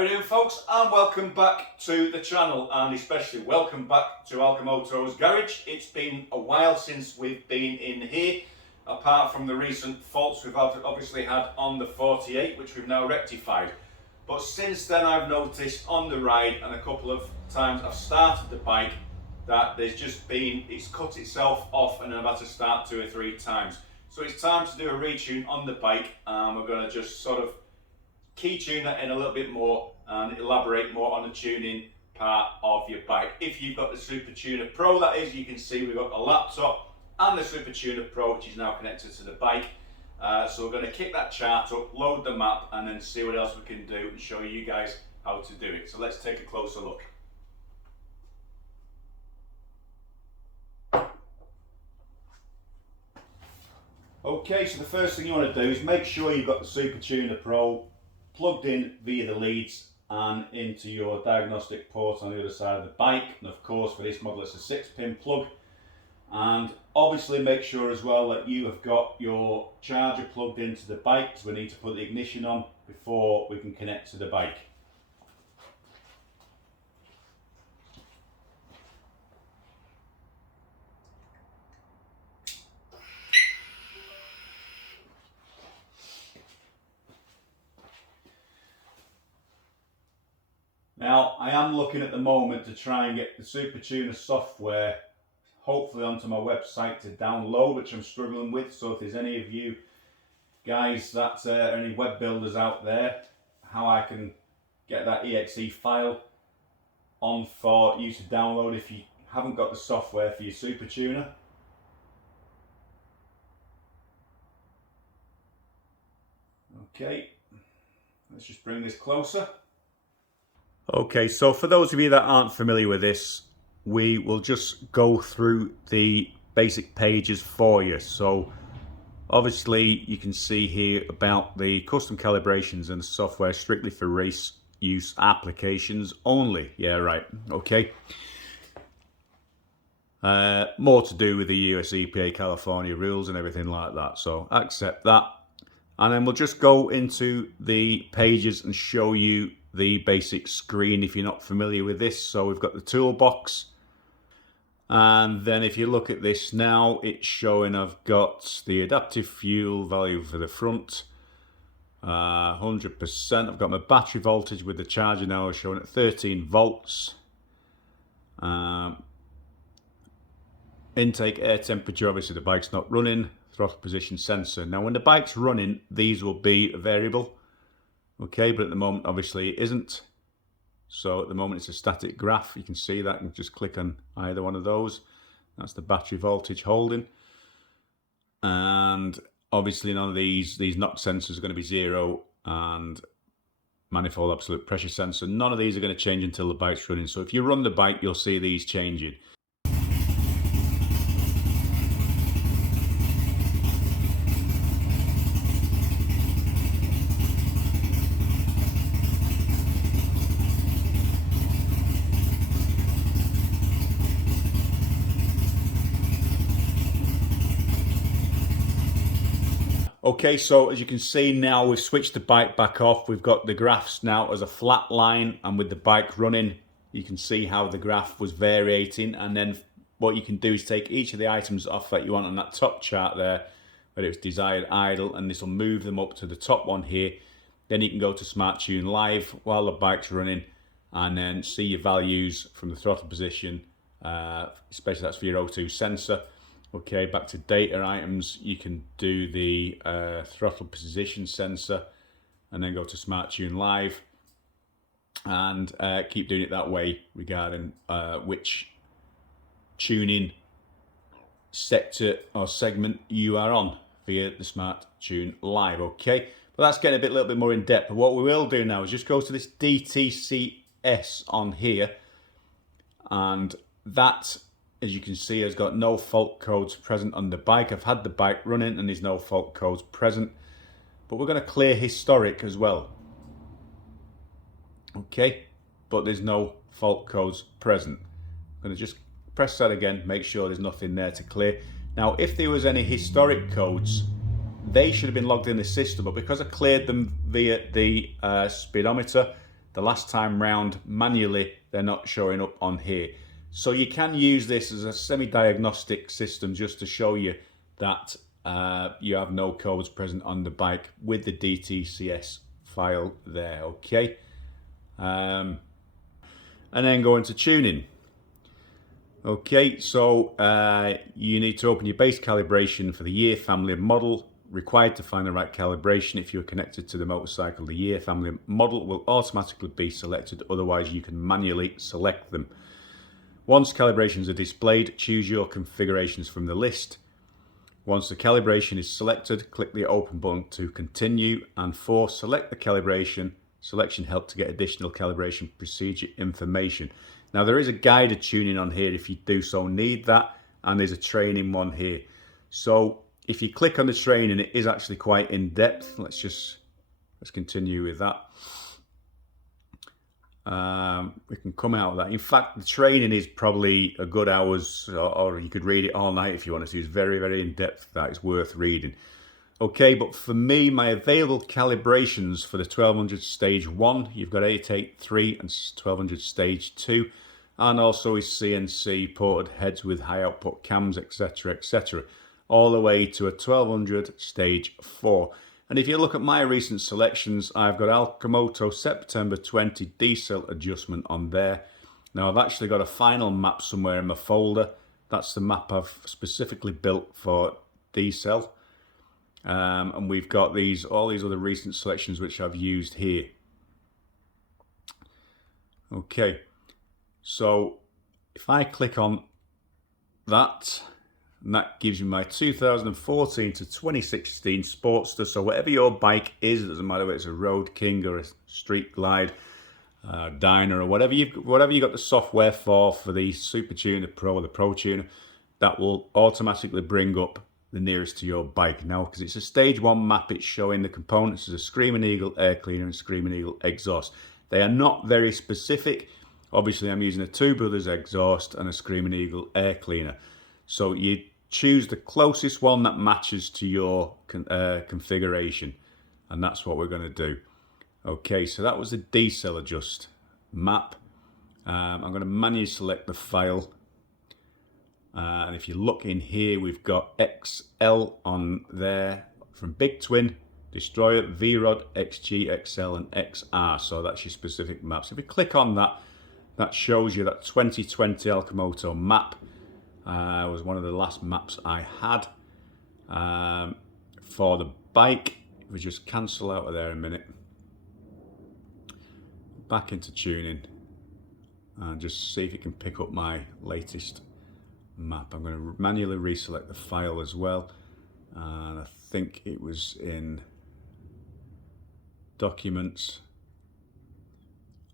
How are you doing, folks? And welcome back to the channel, and especially welcome back to ALCHEMOTO's garage. It's been a while since we've been in here, apart from the recent faults we've obviously had on the 48, which we've now rectified. But since then I've noticed on the ride and a couple of times I've started the bike that it's cut itself off and I've had to start 2 or 3 times. So it's time to do a retune on the bike, and we're going to just sort of key tune that in a little bit more and elaborate more on the tuning part of your bike. If you've got the Super Tuner Pro, that is, you can see we've got the laptop and the Super Tuner Pro, which is now connected to the bike. So we're going to kick that chart up, load the map, and then see what else we can do and show you guys how to do it. So let's take a closer look. Okay, so the first thing you want to do is make sure you've got the Super Tuner Pro plugged in via the leads and into your diagnostic port on the other side of the bike. And of course, for this model it's a 6-pin plug. And obviously make sure as well that you have got your charger plugged into the bike, because we need to put the ignition on before we can connect to the bike. Now, I am looking at the moment to try and get the Super Tuner software hopefully onto my website to download, which I'm struggling with. So if there's any of you guys that are any web builders out there, how I can get that exe file on for you to download if you haven't got the software for your Super Tuner. Okay, let's just bring this closer. Okay, so for those of you that aren't familiar with this, we will just go through the basic pages for you. So obviously you can see here about the custom calibrations and the software strictly for race use applications only. Yeah, right, okay. More to do with the US EPA California rules and everything like that, so accept that. And then we'll just go into the pages and show you the basic screen if you're not familiar with this. So we've got the toolbox, and then if you look at this now, it's showing I've got the adaptive fuel value for the front, 100%. I've got my battery voltage with the charger now showing at 13 volts. Intake air temperature, obviously the bike's not running. Throttle position sensor. Now when the bike's running, these will be variable. Okay, but at the moment obviously it isn't. So at the moment it's a static graph. You can see that, and just click on either one of those. That's the battery voltage holding. And obviously none of these knock sensors are going to be 0, and manifold absolute pressure sensor. None of these are going to change until the bike's running. So if you run the bike, you'll see these changing. Okay, so as you can see now, we've switched the bike back off. We've got the graphs now as a flat line, and with the bike running, you can see how the graph was variating. And then what you can do is take each of the items off that you want on that top chart there, where it's desired idle, and this will move them up to the top one here. Then you can go to Smart Tune Live while the bike's running, and then see your values from the throttle position, especially that's for your O2 sensor. Okay, back to data items, you can do the throttle position sensor, and then go to Smart Tune Live, and keep doing it that way regarding which tuning sector or segment you are on via the Smart Tune Live. Okay, but that's getting a little bit more in depth. But what we will do now is just go to this DTCS on here, and that, as you can see, has got no fault codes present on the bike. I've had the bike running and there's no fault codes present, but we're going to clear historic as well. Okay, but there's no fault codes present. I'm going to just press that again, make sure there's nothing there to clear. Now, if there was any historic codes, they should have been logged in the system, but because I cleared them via the speedometer, The last time round, manually, they're not showing up on here. So you can use this as a semi-diagnostic system just to show you that you have no codes present on the bike with the DTCS file there, okay? And then go into tuning. Okay, so you need to open your base calibration for the year, family and model. Required to find the right calibration. If you're connected to the motorcycle, the year, family and model will automatically be selected, otherwise you can manually select them. Once calibrations are displayed, choose your configurations from the list. Once the calibration is selected, click the open button to continue, and for select the calibration, selection help to get additional calibration procedure information. Now there is a guided tuning on here if you do so need that, and there's a training one here. So if you click on the training, it is actually quite in depth. Let's continue with that. We can come out of that. In fact, the training is probably a good hours, or you could read it all night if you want to. It's very, very in depth. That is worth reading. Okay, but for me, my available calibrations for the 1200 stage 1, you've got 883 and 1200 stage 2, and also is CNC ported heads with high output cams, etc., etc., all the way to a 1200 stage 4. And if you look at my recent selections, I've got ALCHEMOTO September 20 D-cell adjustment on there. Now I've actually got a final map somewhere in my folder. That's the map I've specifically built for D-cell. And we've got all these other recent selections which I've used here. Okay, so if I click on that, and that gives you my 2014 to 2016 Sportster. So whatever your bike is, it doesn't matter whether it's a Road King or a Street Glide, Dyna, or whatever you got the software for the Super Tuner Pro or the Pro Tuner, that will automatically bring up the nearest to your bike. Now, because it's a stage 1 map, it's showing the components as a Screamin Eagle air cleaner and Screamin Eagle exhaust. They are not very specific. Obviously, I'm using a Two Brothers exhaust and a Screamin Eagle air cleaner. So you choose the closest one that matches to your configuration, and that's what we're going to do. Okay, so that was the D-cell adjust map. I'm going to manually select the file, and if you look in here, we've got XL on there from Big Twin, Destroyer, V-Rod, XG, XL, and XR. So that's your specific maps. If we click on that, that shows you that 2020 ALCHEMOTO map. Was one of the last maps I had for the bike. If we just cancel out of there a minute, back into tuning, and just see if you can pick up my latest map. I'm going to manually reselect the file as well, and I think it was in documents,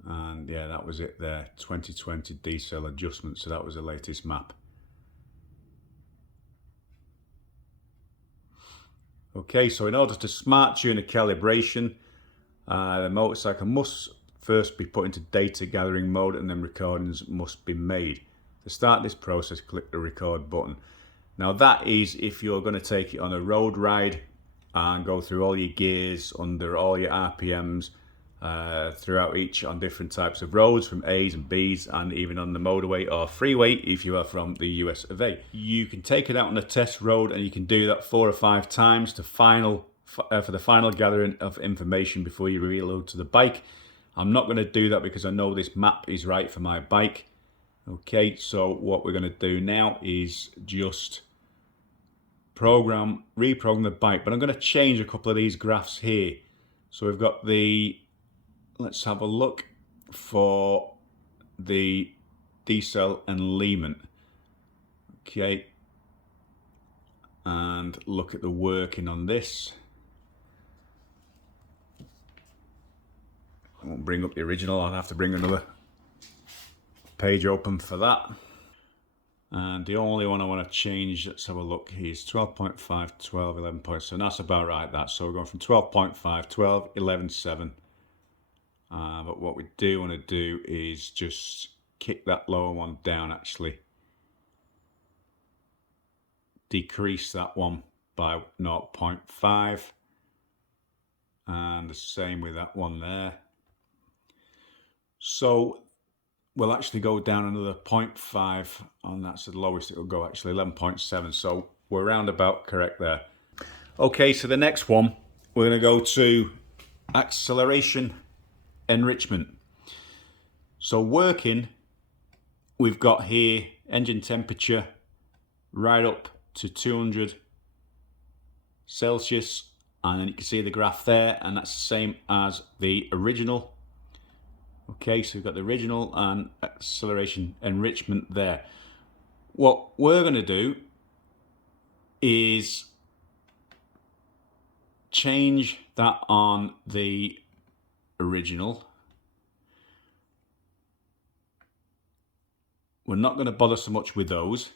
and yeah, that was it there, 2020 D-cell adjustment. So that was the latest map. Okay, so in order to smart tune a calibration, the motorcycle must first be put into data gathering mode, and then recordings must be made. To start this process, click the record button. Now that is if you're going to take it on a road ride and go through all your gears under all your RPMs throughout each on different types of roads, from A's and B's, and even on the motorway or freeway if you are from the US of A. You can take it out on a test road, and you can do that 4 or 5 times to for the final gathering of information before you reload to the bike. I'm not going to do that because I know this map is right for my bike. Okay, so what we're going to do now is just reprogram the bike, but I'm going to change a couple of these graphs here. So we've got let's have a look for the D-cell enlightenment. Okay, and look at the working on this. I won't bring up the original, I'll have to bring another page open for that. And the only one I want to change, let's have a look, is 12.5, 12, 11 points. So that's about right, that. So we're going from 12.5, 12, 11, 7. But what we do want to do is just kick that lower one down, actually. Decrease that one by 0.5. And the same with that one there. So we'll actually go down another 0.5, and that's the lowest it will go, actually 11.7. So we're round about correct there. Okay, so the next one, we're going to go to acceleration enrichment. So working, we've got here engine temperature right up to 200 Celsius, and then you can see the graph there, and that's the same as the original. Okay, so we've got the original and acceleration enrichment there. What we're going to do is change that on the original. We're not going to bother so much with those,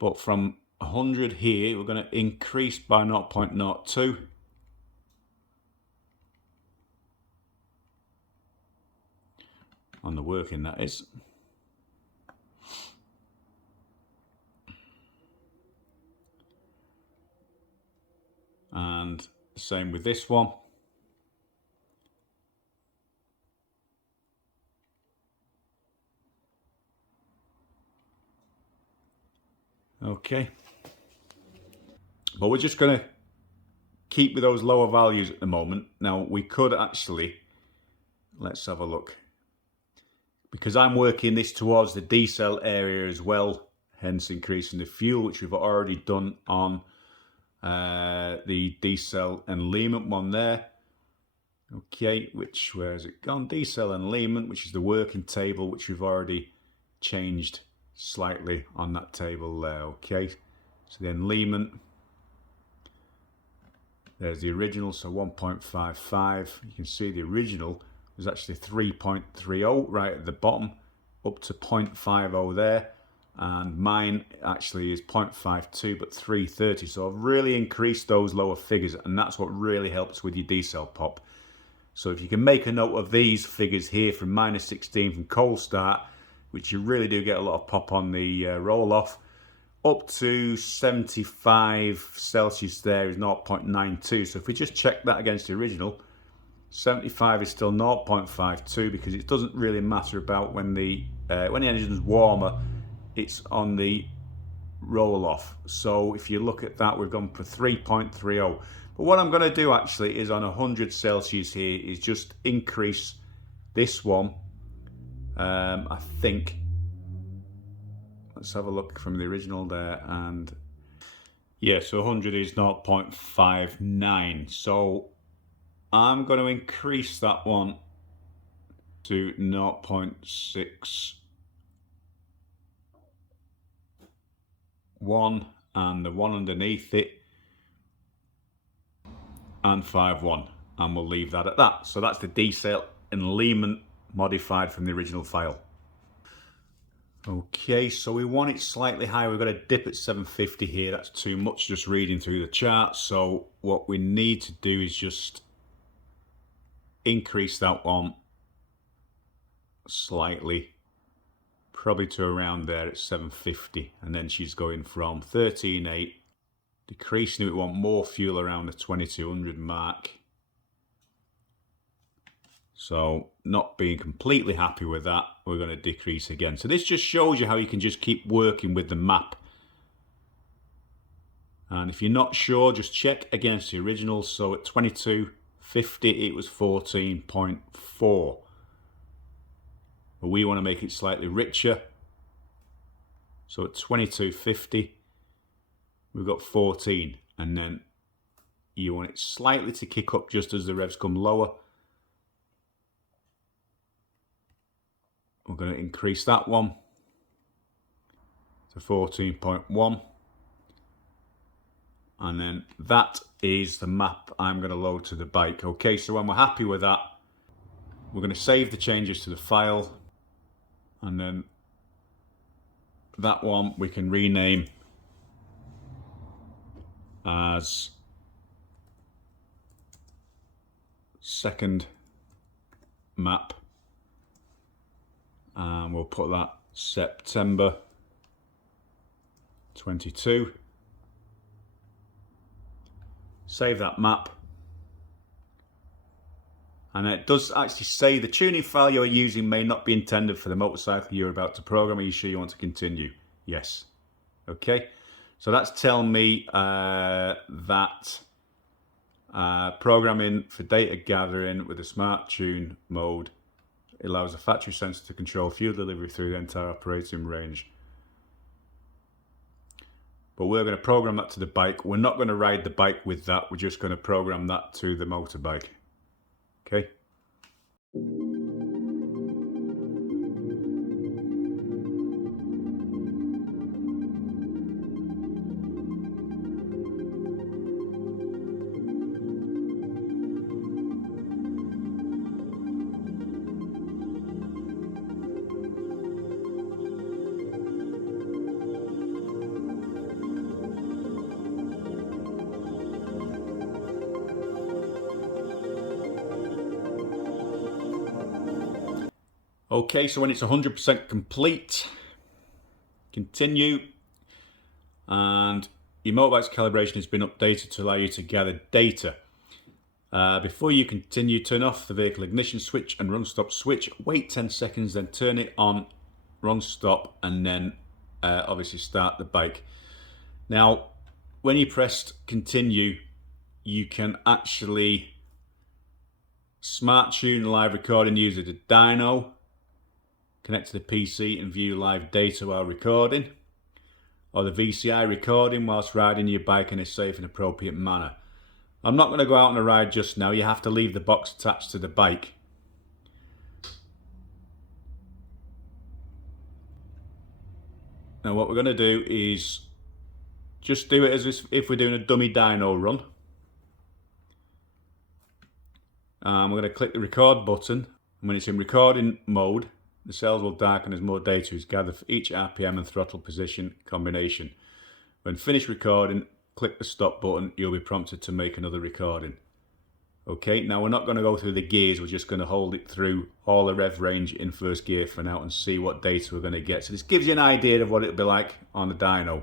but from 100 here, we're going to increase by 0.02. On the working, that is. And same with this one. Okay. But we're just going to keep with those lower values at the moment. Now we could actually, let's have a look. Because I'm working this towards the decel area as well, hence increasing the fuel, which we've already done on the decel and Enrichment one there. Okay, where has it gone? Decel and Enrichment, which is the working table, which we've already changed slightly on that table there. Okay, so the Enrichment, there's the original, so 1.55. You can see the original was actually 3.30 right at the bottom, up to 0.50 there, and mine actually is 0.52 but 330. So I've really increased those lower figures, and that's what really helps with your decel pop. So if you can make a note of these figures here from -16 from cold start, which you really do get a lot of pop on the roll off, up to 75 Celsius there is 0.92. So if we just check that against the original, 75 is still 0.52, because it doesn't really matter about when the engine's warmer, it's on the roll off. So if you look at that, we've gone for 3.30. But what I'm going to do actually is on 100 Celsius here is just increase this one. I think, let's have a look from the original there, and yeah, so 100 is 0.59. So I'm going to increase that one to 0.61, and the one underneath it, and 5.1, and we'll leave that at that. So that's the decel and Enrichment modified from the original file. Okay, so we want it slightly higher. We've got a dip at 750 here. That's too much just reading through the chart. So what we need to do is just increase that one slightly, probably to around there at 750, and then she's going from 13.8, decreasing it. We want more fuel around the 2200 mark. So not being completely happy with that, we're going to decrease again. So this just shows you how you can just keep working with the map. And if you're not sure, just check against the original. So at 2250 it was 14.4. But we want to make it slightly richer. So at 2250 we've got 14, and then you want it slightly to kick up just as the revs come lower. We're going to increase that one to 14.1, and then that is the map I'm going to load to the bike. Okay, so when we're happy with that, we're going to save the changes to the file, and then that one we can rename as second map, and we'll put that September 22. Save that map, And it does actually say the tuning file you're using may not be intended for the motorcycle you're about to program. Are you sure you want to continue? Yes. Okay. So that's telling me that programming for data gathering with the smart tune mode allows the factory sensor to control fuel delivery through the entire operating range. But we're going to program that to the bike. We're not going to ride the bike with that. We're just going to program that to the motorbike. Okay. Okay, so when it's 100% complete, continue, and your motorbike's calibration has been updated to allow you to gather data. Before you continue, turn off the vehicle ignition switch and run stop switch. Wait 10 seconds, then turn it on, run stop, and then obviously start the bike. Now, when you press continue, you can actually smart tune live recording using the dyno, connect to the PC and view live data while recording, or the VCI recording whilst riding your bike in a safe and appropriate manner. I'm not going to go out on a ride just now. You have to leave the box attached to the bike. Now what we're going to do is just do it as if we're doing a dummy dyno run. We're going to click the record button, and when it's in recording mode, the cells will darken as more data is gathered for each RPM and throttle position combination. When finished recording, click the stop button. You'll be prompted to make another recording. Okay, now we're not going to go through the gears. We're just going to hold it through all the rev range in first gear for now and see what data we're going to get. So this gives you an idea of what it'll be like on the dyno.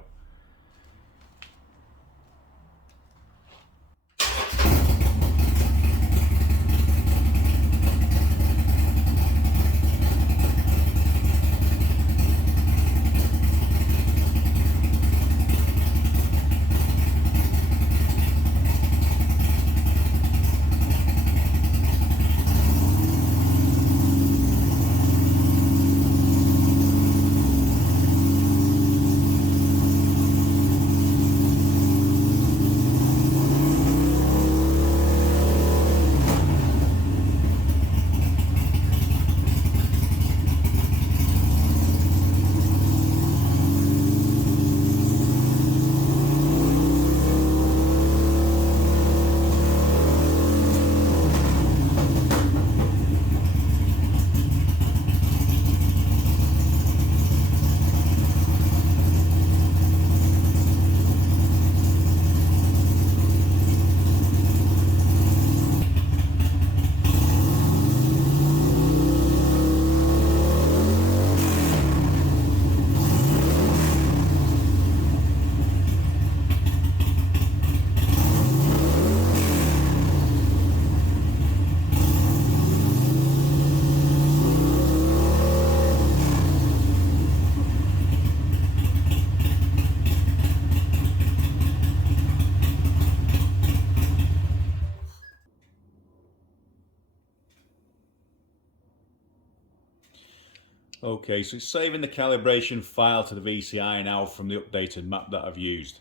Okay, so it's saving the calibration file to the VCI now from the updated map that I've used.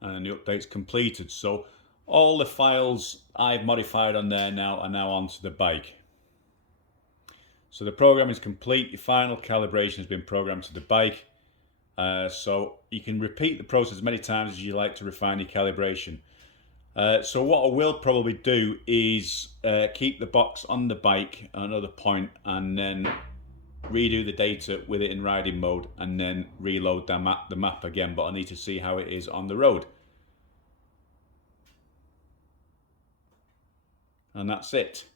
And the update's completed. So all the files I've modified on there now are now onto the bike. So the program is complete. Your final calibration has been programmed to the bike. So you can repeat the process as many times as you like to refine your calibration. So what I will probably do is keep the box on the bike at another point and then redo the data with it in riding mode and then reload the map again, but I need to see how it is on the road. And that's it.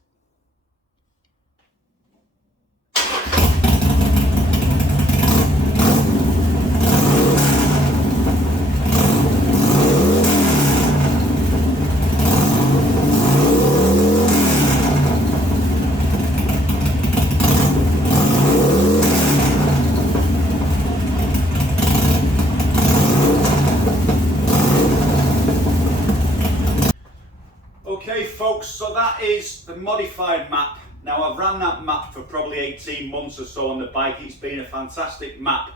folks, so that is the modified map. Now I've ran that map for probably 18 months or so on the bike. It's been a fantastic map.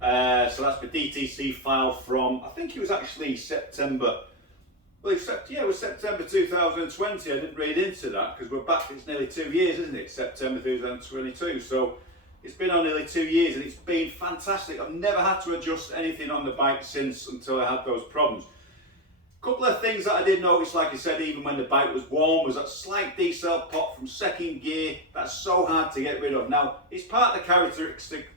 So that's the DTC file from, I think it was actually September. Well, it was September 2020. I didn't read into that because we're back, it's nearly 2 years, isn't it? September 2022. So it's been on nearly 2 years and it's been fantastic. I've never had to adjust anything on the bike since until I had those problems. Couple of things that I did notice, like I said, even when the bike was warm, was that slight decel pop from second gear. That's so hard to get rid of. Now, it's part of the characteristic,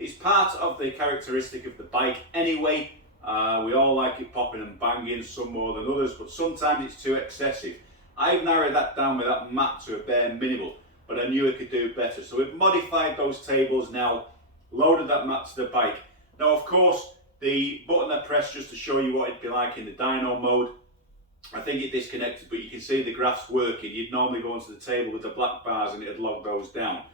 it's part of the characteristic of the bike anyway. We all like it popping and banging, some more than others, but sometimes it's too excessive. I've narrowed that down with that map to a bare minimal, but I knew I could do better. So we've modified those tables now, loaded that map to the bike. Now, of course, the button I pressed just to show you what it'd be like in the dyno mode, I think it disconnected, but you can see the graphs working. You'd normally go onto the table with the black bars and it'd log those down.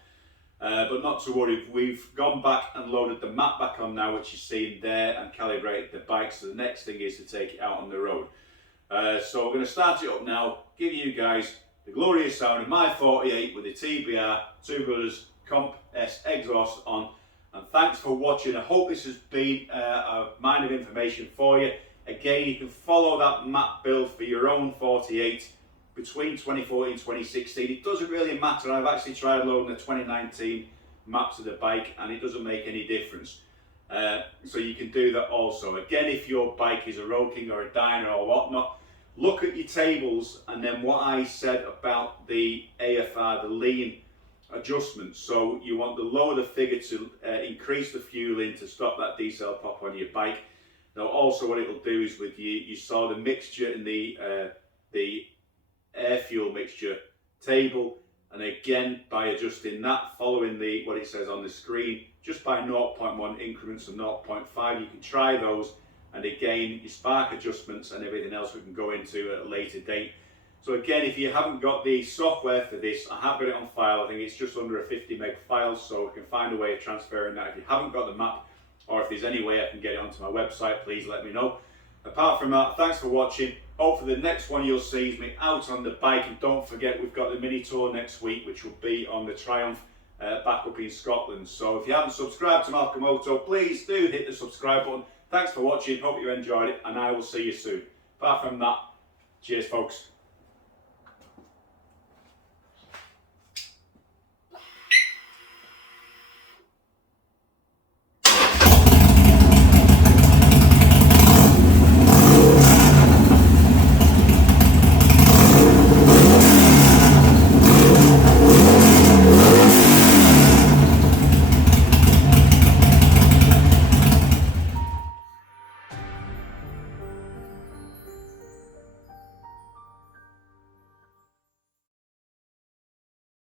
But not to worry, we've gone back and loaded the map back on now, which you see there, and calibrated the bike. So the next thing is to take it out on the road. So we're going to start it up now, give you guys the glorious sound of my 48 with the TBR Two Brothers Comp S exhaust on. And thanks for watching. I hope this has been a mine of information for you. Again, you can follow that map build for your own 48 between 2014 and 2016. It doesn't really matter. I've actually tried loading the 2019 map to the bike and it doesn't make any difference. So you can do that also. Again, if your bike is a Road King or a Dyno or whatnot, look at your tables and then what I said about the AFR, the lean adjustments. So you want to lower the figure to increase the fueling to stop that decel pop on your bike. Now also what it'll do is with you saw the mixture in the air fuel mixture table, and again by adjusting that, following what it says on the screen, just by 0.1 increments of 0.5, you can try those, and again your spark adjustments and everything else we can go into at a later date. So again, if you haven't got the software for this, I have got it on file. I think it's just under a 50 meg file, so we can find a way of transferring that. If you haven't got the map, or if there's any way I can get it onto my website, please let me know. Apart from that, thanks for watching. Hopefully the next one you'll see is me out on the bike, and don't forget we've got the mini tour next week, which will be on the Triumph back up in Scotland. So if you haven't subscribed to ALCHEMOTO, please do hit the subscribe button. Thanks for watching, hope you enjoyed it, and I will see you soon. Apart from that, cheers folks.